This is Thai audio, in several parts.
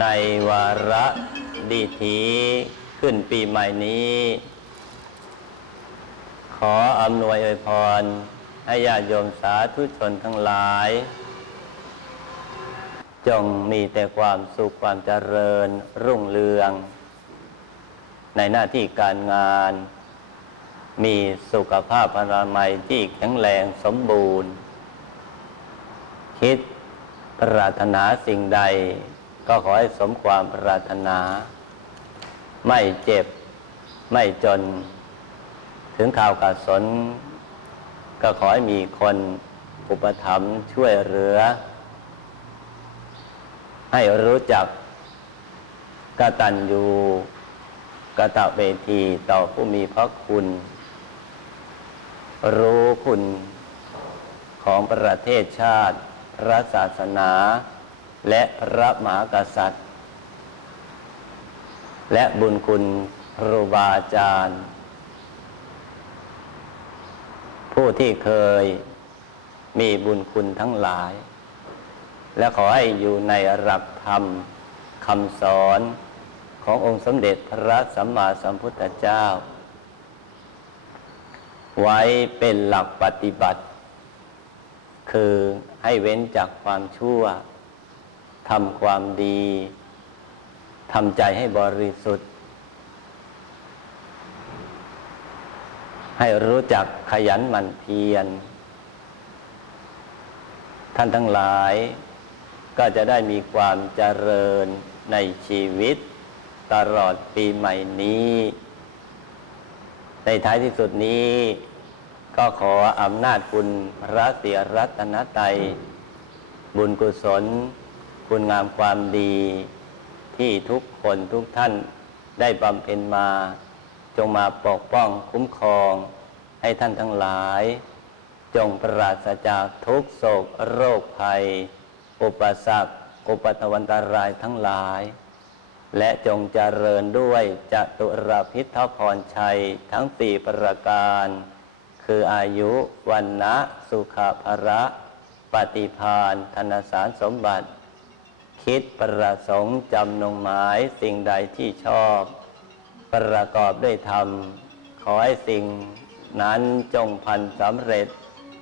ในวาระดีทีขึ้นปีใหม่นี้ ขออำนวยอวยพร ให้ญาติโยมสาธุชนทั้งหลาย จงมีแต่ความสุขความเจริญรุ่งเรือง ในหน้าที่การงาน มีสุขภาพอนามัยที่แข็งแรงสมบูรณ์ คิด ปรารถนาสิ่งใด ก็ขอให้สมความปรารถนา ไม่เจ็บ ไม่จน ถึงข่าวกาสน ก็ขอให้มีคนอุปถัมภ์ช่วยเหลือ ให้รู้จักกตัญญูกตเวทีต่อผู้มีพระคุณ รู้คุณของประเทศชาติ พระศาสนา และพระมหากษัตริย์ และบุญคุณครูบาอาจารย์ ผู้ที่เคยมีบุญคุณทั้งหลาย และขอให้อยู่ในหลักธรรมคำสอนขององค์สมเด็จพระสัมมาสัมพุทธเจ้า ไว้เป็นหลักปฏิบัติ คือให้เว้นจากความชั่วทำความดีทำใจให้บริสุทธิ์ ให้รู้จักขยันหมั่นเพียร ท่านทั้งหลายก็จะได้มีความเจริญในชีวิต ตลอดปีใหม่นี้ ในท้ายที่สุดนี้ ก็ขออำนาจคุณพระเสียรัตนตยบุญกุศล คุณงามความดี ที่ทุกคนทุกท่านได้บำเพ็ญมา จงมาปกป้องคุ้มครอง ให้ท่านทั้งหลาย จงปราศจากทุกโศกโรคภัย อุปสรรคอุปทวันตรายทั้งหลาย และจงเจริญด้วยจตุรพิทพรชัยทั้งสี่ประการ คืออายุวันนะสุขภระปฏิพานธนสารสมบัติ คิดประสงค์จำนงหมายสิ่งใดที่ชอบ ประกอบด้วยธรรม ขอให้สิ่งนั้นจงพันสำเร็จ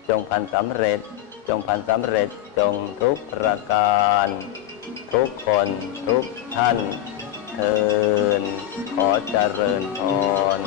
จงพันสำเร็จ จงพันสำเร็จจงทุกประการ ทุกคนทุกท่านเทินขอเจริญพร